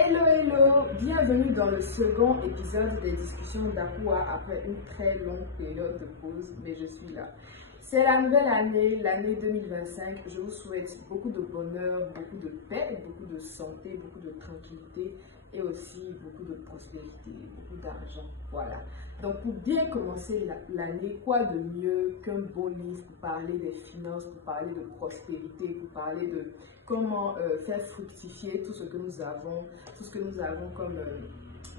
Hello, hello! Bienvenue dans le second épisode des discussions d'Akua après une très longue période de pause, mais je suis là. C'est la nouvelle année, l'année 2025. Je vous souhaite beaucoup de bonheur, beaucoup de paix, beaucoup de santé, beaucoup de tranquillité et aussi beaucoup de prospérité, beaucoup d'argent. Voilà. Donc pour bien commencer l'année, quoi de mieux qu'un bon livre pour parler des finances, pour parler de prospérité, pour parler de comment faire fructifier tout ce que nous avons,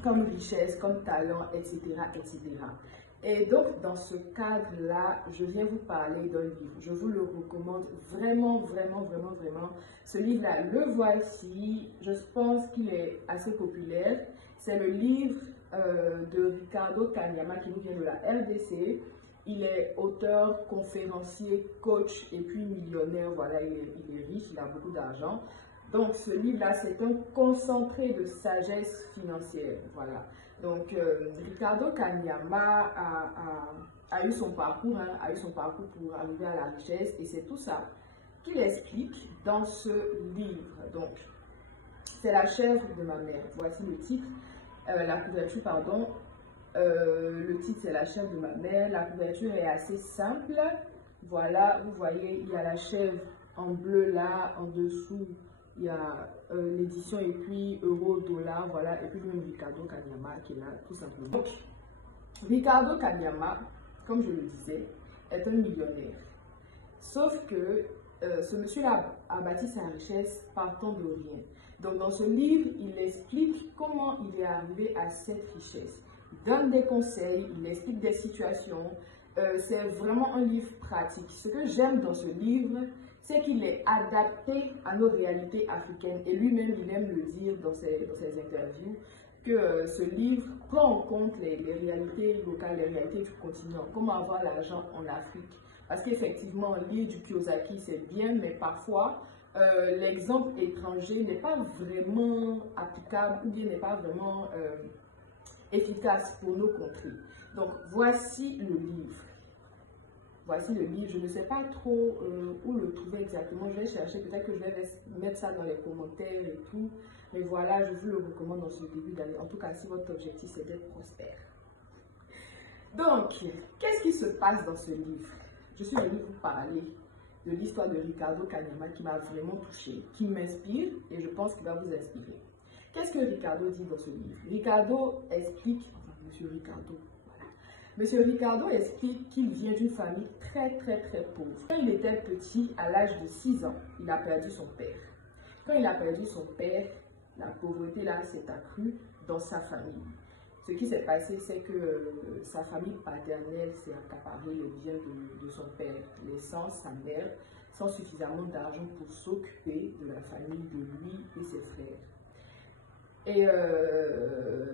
comme richesse, comme talent, etc., etc. Et donc, dans ce cadre-là, je viens vous parler d'un livre. Je vous le recommande vraiment, vraiment, vraiment, vraiment. Ce livre-là, le voici. Je pense qu'il est assez populaire. C'est le livre de Ricardo Kanyama qui nous vient de la RDC. Il est auteur, conférencier, coach et puis millionnaire. Voilà, il est riche, il a beaucoup d'argent. Donc, ce livre-là, c'est un concentré de sagesse financière. Voilà. Donc, Ricardo Kanyama a eu son parcours, a eu son parcours pour arriver à la richesse. Et c'est tout ça qu'il explique dans ce livre. Donc, c'est la chèvre de ma mère. Voici le titre, la couverture, pardon. Le titre, c'est la chèvre de ma mère. La couverture est assez simple. Voilà, vous voyez, il y a la chèvre en bleu là, en dessous. Il y a l'édition et puis euro, dollar, voilà, et puis même Ricardo Kanyama qui est là, tout simplement. Donc, Ricardo Kanyama, comme je le disais, est un millionnaire. Sauf que ce monsieur-là a bâti sa richesse partant de rien. Donc, dans ce livre, il explique comment il est arrivé à cette richesse. Il donne des conseils, il explique des situations. C'est vraiment un livre pratique. Ce que j'aime dans ce livre, c'est qu'il est adapté à nos réalités africaines. Et lui-même, il aime le dire dans ses interviews, que ce livre prend en compte les réalités locales, les réalités du continent. Comment avoir l'argent en Afrique. Parce qu'effectivement, lire du Kiyosaki, c'est bien, mais parfois, l'exemple étranger n'est pas vraiment applicable ou bien n'est pas vraiment efficace pour nos contrées. Donc, voici le livre. Voici le livre. Je ne sais pas trop où le trouver exactement. Je vais chercher. Peut-être que je vais mettre ça dans les commentaires et tout. Mais voilà, je vous le recommande dans ce début d'année. En tout cas, si votre objectif, c'est d'être prospère. Donc, qu'est-ce qui se passe dans ce livre? Je suis venue vous parler de l'histoire de Ricardo Kanyama qui m'a vraiment touchée, qui m'inspire et je pense qu'il va vous inspirer. Qu'est-ce que Ricardo dit dans ce livre? Ricardo explique, enfin, Monsieur Ricardo, voilà. Monsieur Ricardo explique qu'il vient d'une famille très, très, très pauvre. Quand il était petit, à l'âge de 6 ans, il a perdu son père. Quand il a perdu son père, la pauvreté là s'est accrue dans sa famille. Ce qui s'est passé, c'est que sa famille paternelle s'est accaparée les biens de son père, laissant sa mère sans suffisamment d'argent pour s'occuper de la famille de lui et ses frères. Et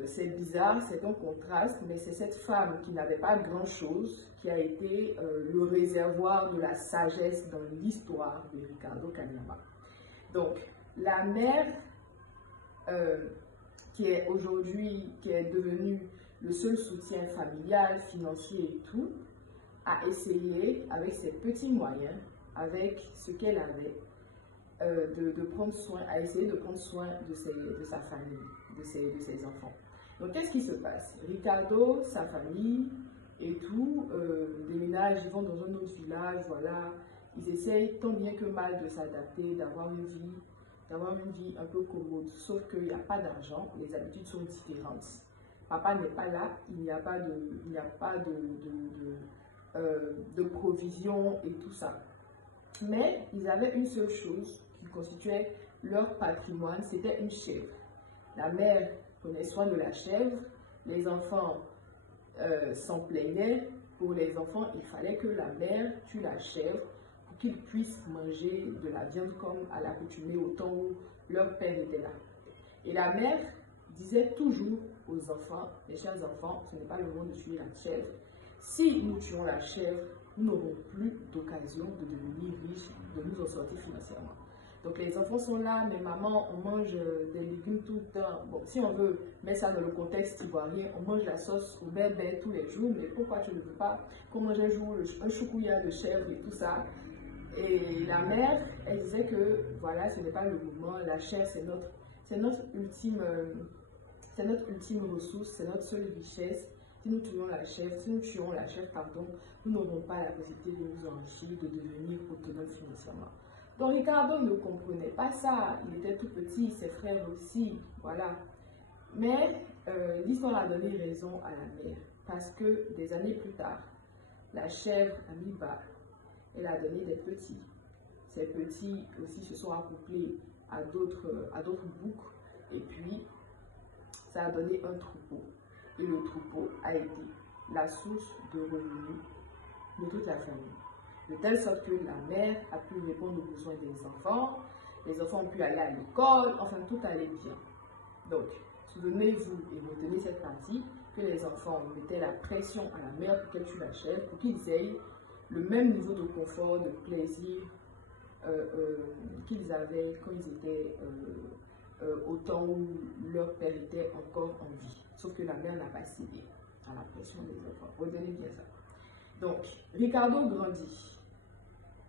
c'est bizarre, c'est un contraste, mais c'est cette femme qui n'avait pas grand-chose qui a été le réservoir de la sagesse dans l'histoire de Ricardo Kanyama. Donc, la mère qui est aujourd'hui, qui est devenue le seul soutien familial, financier et tout, a essayé, avec ses petits moyens, avec ce qu'elle avait, de prendre soin, a essayé de prendre soin de sa famille, de ses enfants. Donc, qu'est-ce qui se passe? Ricardo, sa famille et tout, déménagent, ils vont dans un autre village, voilà. Ils essayent tant bien que mal de s'adapter, d'avoir une vie un peu commode. Sauf qu'il n'y a pas d'argent, les habitudes sont différentes. Papa n'est pas là, il n'y a pas de provision et tout ça. Mais ils avaient une seule chose qui constituait leur patrimoine, c'était une chèvre. La mère prenait soin de la chèvre, les enfants s'en plaignaient. Pour les enfants, il fallait que la mère tue la chèvre pour qu'ils puissent manger de la viande comme à l'accoutumée au temps où leur père était là. Et la mère disait toujours aux enfants, mes chers enfants, ce n'est pas le moment de tuer la chèvre. Si nous tuons la chèvre, nous n'aurons plus d'occasion de devenir riches, de nous en sortir financièrement. Donc les enfants sont là, mais maman, on mange des légumes tout le temps. Bon, si on veut mettre ça dans le contexte ivoirien, on mange la sauce au bébé tous les jours, mais pourquoi tu ne veux pas qu'on mange un jour un choukouya de chèvre et tout ça? Et la mère, elle disait que voilà, ce n'est pas le moment, la chair c'est c'est notre ultime ressource, c'est notre seule richesse. Si nous tuons la chèvre, pardon, nous n'aurons pas la possibilité de nous enrichir, de devenir autonomes financièrement. Donc Ricardo ne comprenait pas ça, il était tout petit, ses frères aussi, voilà. Mais l'histoire a donné raison à la mère, parce que des années plus tard, la chèvre a mis bas, elle a donné des petits. Ces petits aussi se sont accouplés à d'autres boucs, et puis ça a donné un troupeau. Et le troupeau a été la source de revenus de toute la famille. De telle sorte que la mère a pu répondre aux besoins des enfants, les enfants ont pu aller à l'école, enfin tout allait bien. Donc, souvenez-vous et retenez cette partie, que les enfants mettaient la pression à la mère pour qu'elle tue la chèvre, pour qu'ils aient le même niveau de confort, de plaisir qu'ils avaient quand ils étaient au temps où leur père était encore en vie. Sauf que la mère n'a pas cédé à la pression des enfants. Retenez bien ça. Donc, Ricardo grandit,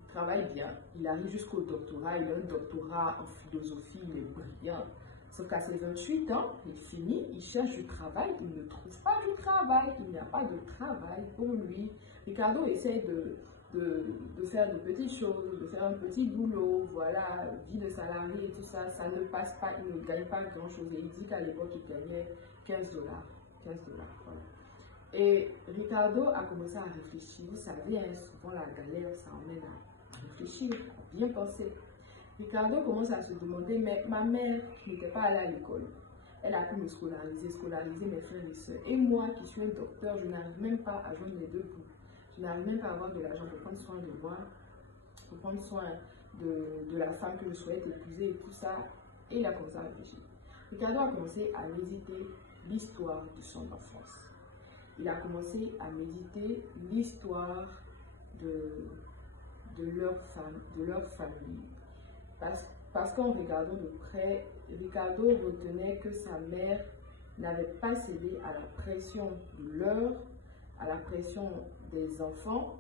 travaille bien, il arrive jusqu'au doctorat, il a un doctorat en philosophie, il est brillant. Sauf qu'à ses 28 ans, il finit, il cherche du travail, il ne trouve pas du travail, il n'y a pas de travail pour lui. Ricardo essaie de faire de petites choses, de faire un petit boulot, voilà, vie de salarié et tout ça, ça ne passe pas, il ne gagne pas grand chose. Et il dit qu'à l'époque, il gagnait 15 dollars, voilà. Et Ricardo a commencé à réfléchir. Vous savez, hein, souvent la galère, ça emmène à réfléchir, à bien penser. Ricardo commence à se demander, mais ma mère qui n'était pas allée à l'école, elle a pu me scolariser mes frères et sœurs. Et moi qui suis un docteur, je n'arrive même pas à joindre les deux bouts. Je n'arrive même pas à avoir de l'argent pour prendre soin de moi, pour prendre soin de la femme que je souhaite épouser et tout ça. Et il a commencé à réfléchir. Ricardo a commencé à méditer l'histoire de son enfance. Il a commencé à méditer l'histoire de leur famille. Parce qu'en regardant de près, Ricardo retenait que sa mère n'avait pas cédé à la pression de à la pression des enfants,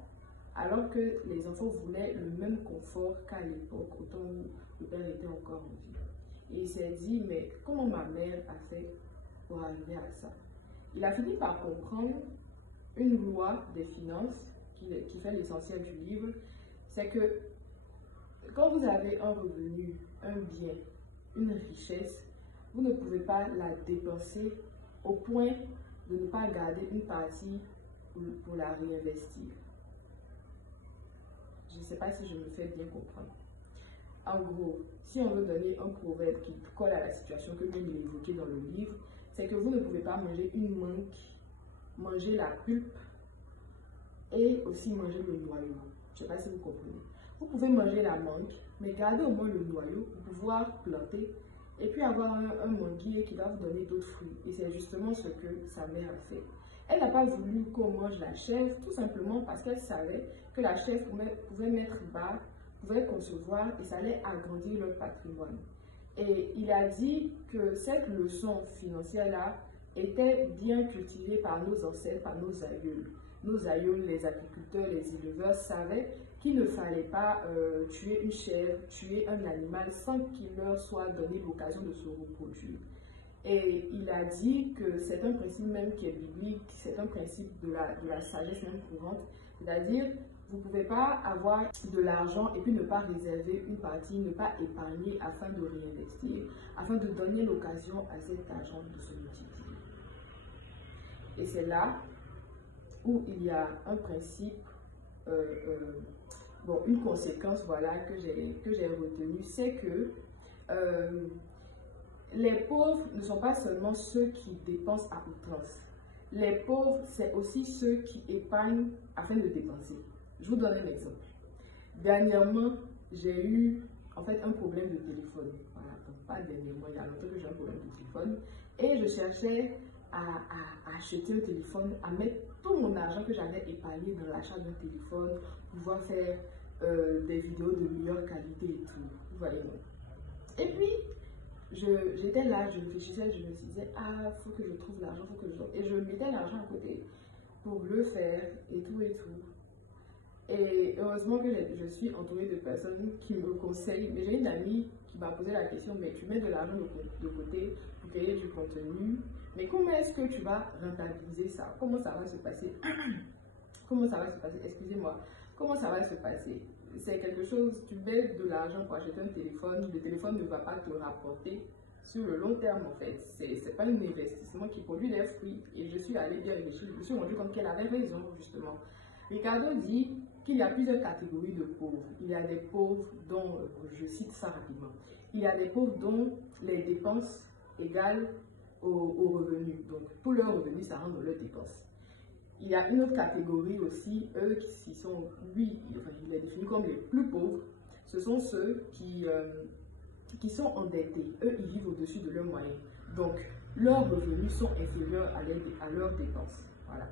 alors que les enfants voulaient le même confort qu'à l'époque, au temps où le père était encore en vie. Et il s'est dit, mais comment ma mère a fait pour arriver à ça? Il a fini par comprendre une loi des finances qui fait l'essentiel du livre, c'est que quand vous avez un revenu, un bien, une richesse, vous ne pouvez pas la dépenser au point de ne pas garder une partie pour la réinvestir. Je ne sais pas si je me fais bien comprendre. En gros, si on veut donner un proverbe qui colle à la situation que même il évoqué dans le livre, c'est que vous ne pouvez pas manger une mangue, manger la pulpe et aussi manger le noyau. Je ne sais pas si vous comprenez. Vous pouvez manger la mangue, mais gardez au moins le noyau pour pouvoir planter et puis avoir un manguier qui va vous donner d'autres fruits. Et c'est justement ce que sa mère a fait. Elle n'a pas voulu qu'on mange la chèvre, tout simplement parce qu'elle savait que la chèvre pouvait mettre bas, pouvait concevoir et ça allait agrandir leur patrimoine. Et il a dit que cette leçon financière-là était bien cultivée par nos ancêtres, par nos aïeuls. Nos aïeuls, les agriculteurs, les éleveurs savaient qu'il ne fallait pas tuer une chèvre, tuer un animal sans qu'il leur soit donné l'occasion de se reproduire. Et il a dit que c'est un principe même qui est biblique, c'est un principe de la sagesse même courante, c'est-à-dire vous ne pouvez pas avoir de l'argent et puis ne pas réserver une partie, ne pas épargner afin de réinvestir, afin de donner l'occasion à cet argent de se multiplier. Et c'est là où il y a un principe, une conséquence voilà, que j'ai retenue, c'est que les pauvres ne sont pas seulement ceux qui dépensent à outrance. Les pauvres, c'est aussi ceux qui épargnent afin de dépenser. Je vous donne un exemple. Dernièrement, j'ai eu en fait un problème de téléphone. Voilà, donc pas dernièrement, il y a longtemps que j'ai un problème de téléphone. Et je cherchais à acheter un téléphone, à mettre tout mon argent que j'avais épargné dans l'achat d'un téléphone, pouvoir faire des vidéos de meilleure qualité et tout. Vous voyez, non? Et puis, j'étais là, je réfléchissais, je me disais, ah, faut que je trouve l'argent, faut que je... Et je mettais l'argent à côté pour le faire et tout et tout. Et heureusement que je suis entourée de personnes qui me conseillent. Mais j'ai une amie qui m'a posé la question, mais tu mets de l'argent de côté pour créer du contenu, mais comment est-ce que tu vas rentabiliser ça? Comment ça va se passer? Comment ça va se passer? Excusez-moi. Comment ça va se passer? C'est quelque chose, tu mets de l'argent pour acheter un téléphone, le téléphone ne va pas te rapporter sur le long terme en fait. C'est pas un investissement qui produit des fruits. Et je suis allée bien réfléchir, je me suis rendu compte qu'elle avait raison justement. Ricardo dit qu'il y a plusieurs catégories de pauvres. Il y a des pauvres dont, je cite ça rapidement, il y a des pauvres dont les dépenses égales aux revenus. Donc pour leurs revenus, ça rentre dans leurs dépenses. Il y a une autre catégorie aussi, eux qui sont, lui, il les définit comme les plus pauvres. Ce sont ceux qui sont endettés. Eux, ils vivent au-dessus de leurs moyens. Donc, leurs revenus sont inférieurs à leurs dépenses. Voilà.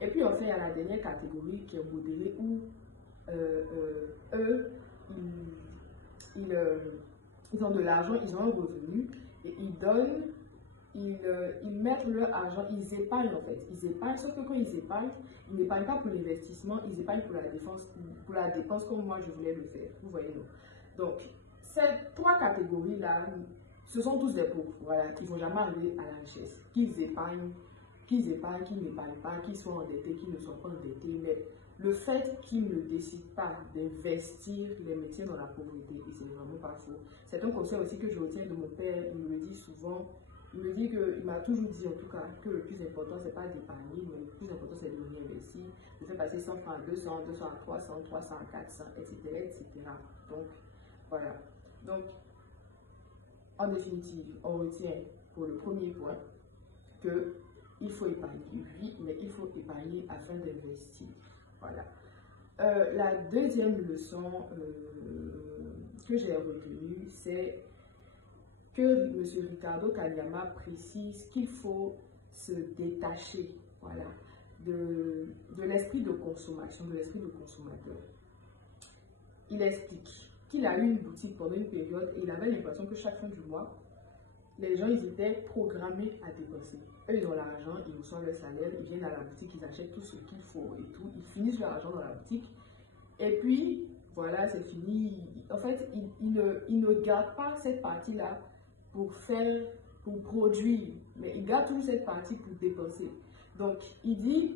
Et puis, enfin, il y a la dernière catégorie qui est modérée où eux, ils ont de l'argent, ils ont un revenu et ils donnent. Ils mettent leur argent, ils épargnent en fait. Ils épargnent, sauf que quand ils n'épargnent pas pour l'investissement, ils épargnent pour la dépense comme moi je voulais le faire. Vous voyez, non? Donc, ces trois catégories-là, ce sont tous des pauvres, voilà, qui ne vont jamais arriver à la richesse. Qu'ils épargnent, qu'ils n'épargnent pas, qu'ils soient endettés, qu'ils ne soient pas endettés. Mais le fait qu'ils ne décident pas d'investir les maintient dans la pauvreté, et c'est vraiment pas faux. C'est un conseil aussi que je retiens de mon père, il me le dit souvent. Il me dit qu'il m'a toujours dit en tout cas que le plus important c'est pas d'épargner, mais le plus important c'est de réinvestir, de faire passer 100 francs à 200, 200 à 300, 300 à 400, etc. etc. Donc voilà. Donc en définitive, on retient pour le premier point que il faut épargner, oui, mais il faut épargner afin d'investir. Voilà. La deuxième leçon que j'ai retenue, c'est que M. Ricardo Kaliama précise qu'il faut se détacher, voilà, de l'esprit de consommation, de l'esprit de consommateur. Il explique qu'il a eu une boutique pendant une période et il avait l'impression que chaque fin du mois, les gens ils étaient programmés à dépenser. Eux, ils ont l'argent, ils reçoivent leur salaire, ils viennent à la boutique, ils achètent tout ce qu'il faut et tout, ils finissent leur argent dans la boutique. Et puis, voilà, c'est fini. En fait, ils ne gardent pas cette partie-là pour produire, mais il garde toujours cette partie pour dépenser. Donc, il dit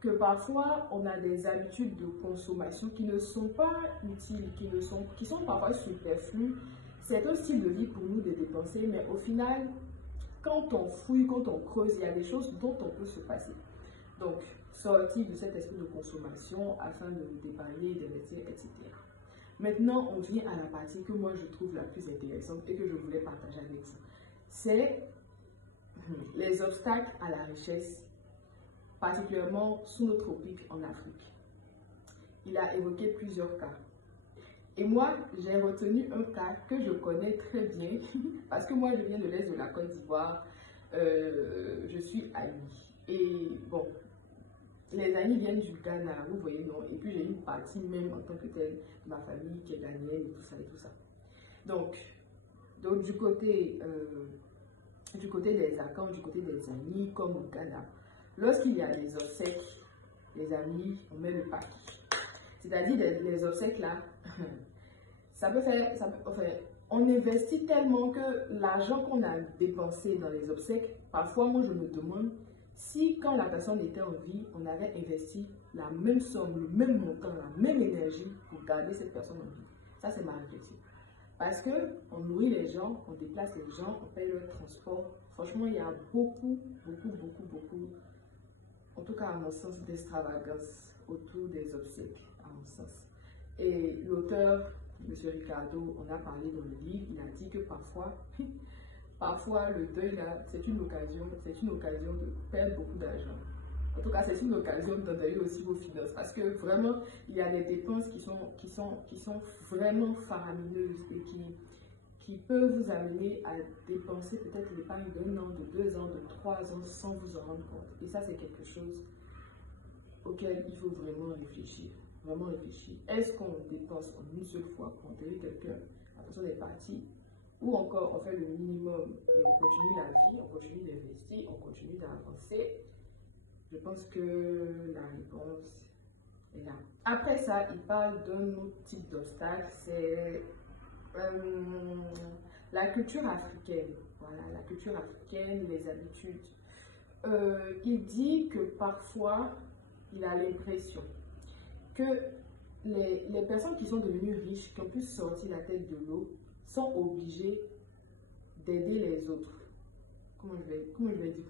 que parfois, on a des habitudes de consommation qui ne sont pas utiles, qui sont parfois superflues. C'est un style de vie pour nous de dépenser, mais au final, quand on fouille, quand on creuse, il y a des choses dont on peut se passer. Donc, sortir de cet esprit de consommation afin d'épargner, d'investir, etc. Maintenant, on vient à la partie que moi je trouve la plus intéressante et que je voulais partager avec vous. C'est les obstacles à la richesse, particulièrement sous nos tropiques en Afrique. Il a évoqué plusieurs cas. Et moi, j'ai retenu un cas que je connais très bien parce que moi, je viens de l'Est de la Côte d'Ivoire. Je suis Aïe. Et bon, les amis viennent du Ghana, vous voyez, non? Et puis j'ai une partie même en tant que telle de ma famille qui est ghanéenne et tout ça et tout ça. Donc du côté des Akans, du côté des amis, comme au Ghana, lorsqu'il y a des obsèques, les amis, on met le pack. C'est-à-dire les obsèques là, enfin, on investit tellement que l'argent qu'on a dépensé dans les obsèques, parfois moi je me demande si quand la personne était en vie, on avait investi la même somme, le même montant, la même énergie pour garder cette personne en vie. Ça, c'est ma réflexion. Parce qu'on nourrit les gens, on déplace les gens, on paye leur transport. Franchement, il y a beaucoup, en tout cas à mon sens, d'extravagance autour des obsèques, à mon sens. Et l'auteur, M. Ricardo, on a parlé dans le livre, il a dit que parfois, le deuil, là, c'est une occasion de perdre beaucoup d'argent. En tout cas, c'est une occasion d'endeuiller aussi vos finances. Parce que vraiment, il y a des dépenses qui sont vraiment faramineuses et qui peuvent vous amener à dépenser peut-être l'épargne d'1 an, de 2 ans, de 3 ans sans vous en rendre compte. Et ça, c'est quelque chose auquel il faut vraiment réfléchir. Vraiment réfléchir. Est-ce qu'on dépense en une seule fois pour enterrer quelqu'un? La personne est partie. Ou encore, on fait le minimum et on continue la vie, on continue d'investir, on continue d'avancer. Je pense que la réponse Et là. Après ça, il parle d'un autre type d'obstacle, c'est la culture africaine. Voilà, la culture africaine, les habitudes. Il dit que parfois, il a l'impression que les personnes qui sont devenues riches, qui ont pu sortir la tête de l'eau, sont obligées d'aider les autres. Comment je vais dire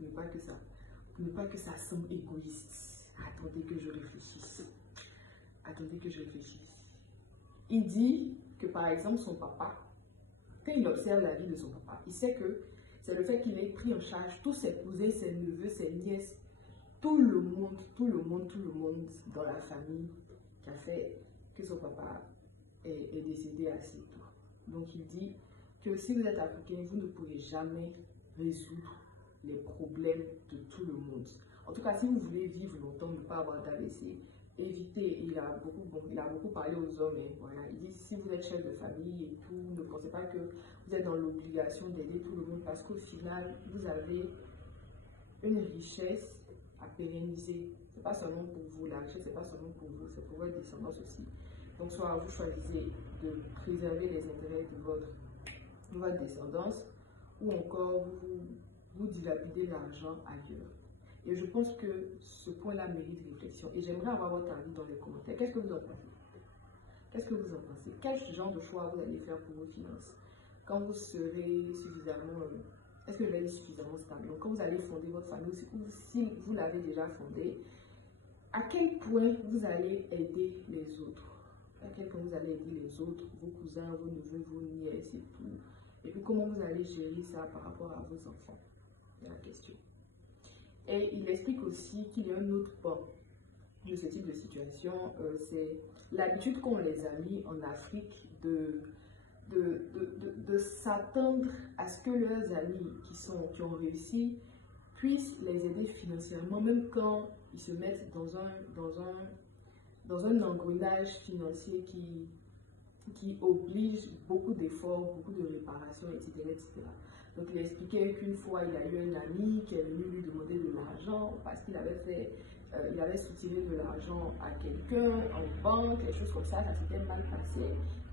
pour ne pas que ça semble égoïste. Attendez que je réfléchisse. Attendez que je réfléchisse. Il dit que par exemple son papa, quand il observe la vie de son papa, il sait que c'est le fait qu'il ait pris en charge tous ses cousins, ses neveux, ses nièces, tout le monde dans la famille qui a fait que son papa est décédé assez tôt. Donc il dit que si vous êtes africain, vous ne pourrez jamais résoudre les problèmes de tout le monde. En tout cas, si vous voulez vivre longtemps, ne pas avoir d'AVC, évitez. Il a beaucoup parlé aux hommes. Et voilà, il dit si vous êtes chef de famille et tout, ne pensez pas que vous êtes dans l'obligation d'aider tout le monde parce qu'au final, vous avez une richesse à pérenniser. C'est pas seulement pour vous, la richesse, c'est pas seulement pour vous, c'est pour votre descendance aussi. Donc, soit vous choisissez de préserver les intérêts de votre descendance, ou encore vous dilapidez l'argent ailleurs. Et je pense que ce point-là mérite réflexion. Et j'aimerais avoir votre avis dans les commentaires. Qu'est-ce que vous en pensez? Qu'est-ce que vous en pensez? Quel genre de choix vous allez faire pour vos finances? Quand vous serez suffisamment, est-ce que vous allez être suffisamment stable? Donc, quand vous allez fonder votre famille, si vous l'avez déjà fondée, à quel point vous allez aider les autres? À quel point vous allez aider les autres, vos cousins, vos neveux, vos nièces et tout? Et puis, comment vous allez gérer ça par rapport à vos enfants? C'est la question. Et il explique aussi qu'il y a un autre point de ce type de situation, c'est l'habitude qu'ont les amis en Afrique de s'attendre à ce que leurs amis qui ont réussi puissent les aider financièrement, même quand ils se mettent dans un engrenage financier qui oblige beaucoup d'efforts, beaucoup de réparations, etc., etc. Donc, il expliquait qu'une fois, il a eu un ami qui est venu lui demander de l'argent parce qu'il avait il avait soutiré de l'argent à quelqu'un en banque, des choses comme ça s'était mal passé.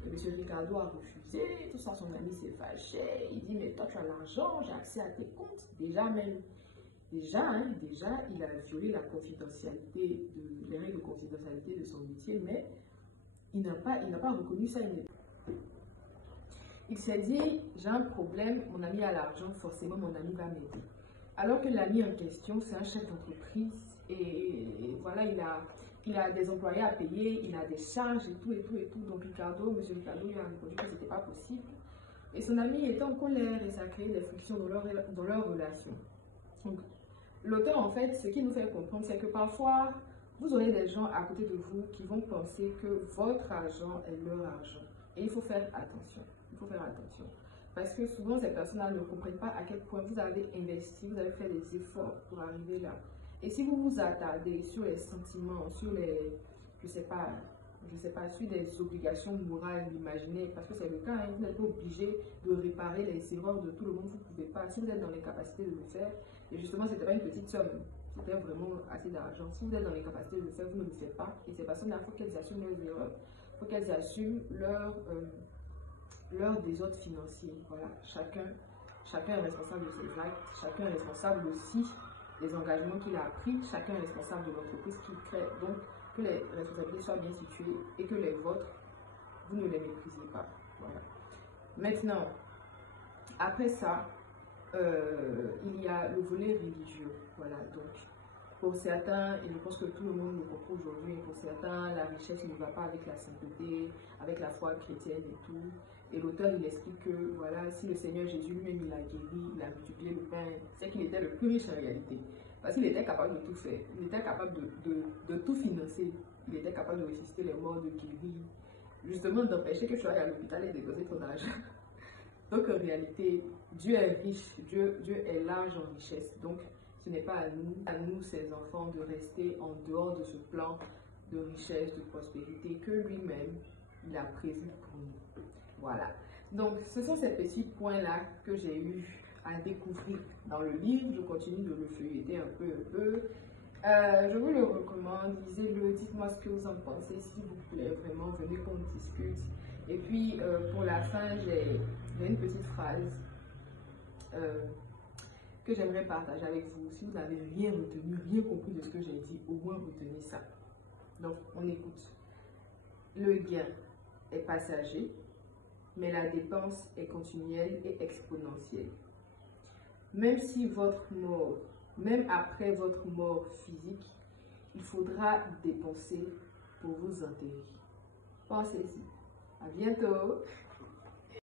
Et M. Ricardo a refusé, tout ça, son ami s'est fâché. Il dit, mais toi, tu as l'argent, j'ai accès à tes comptes. Déjà, il a violé la confidentialité, les règles de confidentialité de son métier, mais il n'a pas reconnu ça. Il s'est dit, j'ai un problème, mon ami a l'argent, forcément mon ami va m'aider. Alors que l'ami en question, c'est un chef d'entreprise et voilà, il a des employés à payer, il a des charges et tout. Donc M. Ricardo lui a répondu que ce n'était pas possible. Et son ami était en colère et ça a créé des frictions dans leur relation. Donc, l'auteur, en fait, ce qu'il nous fait comprendre, c'est que parfois, vous aurez des gens à côté de vous qui vont penser que votre argent est leur argent. Et il faut faire attention. Il faut faire attention. Parce que souvent, ces personnes-là ne comprennent pas à quel point vous avez investi, vous avez fait des efforts pour arriver là. Et si vous vous attardez sur les sentiments, sur les, je sais pas, sur des obligations morales, imaginez, parce que c'est le cas, hein, vous n'êtes pas obligé de réparer les erreurs de tout le monde, vous ne pouvez pas. Si vous êtes dans les capacités de le faire, et justement, ce n'était pas une petite somme, c'était vraiment assez d'argent. Si vous êtes dans les capacités de le faire, vous ne le faites pas. Et ces personnes-là, il faut qu'elles assument leurs erreurs, il faut qu'elles assument leur désordre financier. Voilà, chacun est responsable de ses actes, chacun est responsable aussi des engagements qu'il a pris, chacun est responsable de l'entreprise qu'il crée. Donc, que les responsabilités soient bien situées et que les vôtres, vous ne les méprisez pas. Voilà. Maintenant, après ça, il y a le volet religieux. Voilà, donc, pour certains, et je pense que tout le monde le comprend aujourd'hui, pour certains, la richesse ne va pas avec la sainteté, avec la foi chrétienne et tout. Et l'auteur, il explique que, voilà, si le Seigneur Jésus lui-même, il a guéri, il a multiplié le pain, c'est qu'il était le plus riche en réalité. Parce qu'il était capable de tout faire. Il était capable de tout financer. Il était capable de ressusciter les morts, de guérir. Justement, d'empêcher que tu ailles à l'hôpital et déposer ton argent. Donc, en réalité, Dieu est riche. Dieu est large en richesse. Donc, ce n'est pas à nous, ses enfants, de rester en dehors de ce plan de richesse, de prospérité que lui-même, il a prévu pour nous. Voilà. Donc, ce sont ces petits points-là que j'ai eu à découvrir dans le livre. Je continue de le feuilleter un peu. Je vous le recommande, lisez-le, dites-moi ce que vous en pensez, s'il vous plaît, vraiment, venez qu'on discute. Et puis, pour la fin, j'ai une petite phrase que j'aimerais partager avec vous. Si vous n'avez rien retenu, rien compris de ce que j'ai dit, au moins retenez ça. Donc, on écoute. Le gain est passager, mais la dépense est continuelle et exponentielle. Même si votre mort, même après votre mort physique, il faudra dépenser pour vous enterrer. Pensez-y. À bientôt.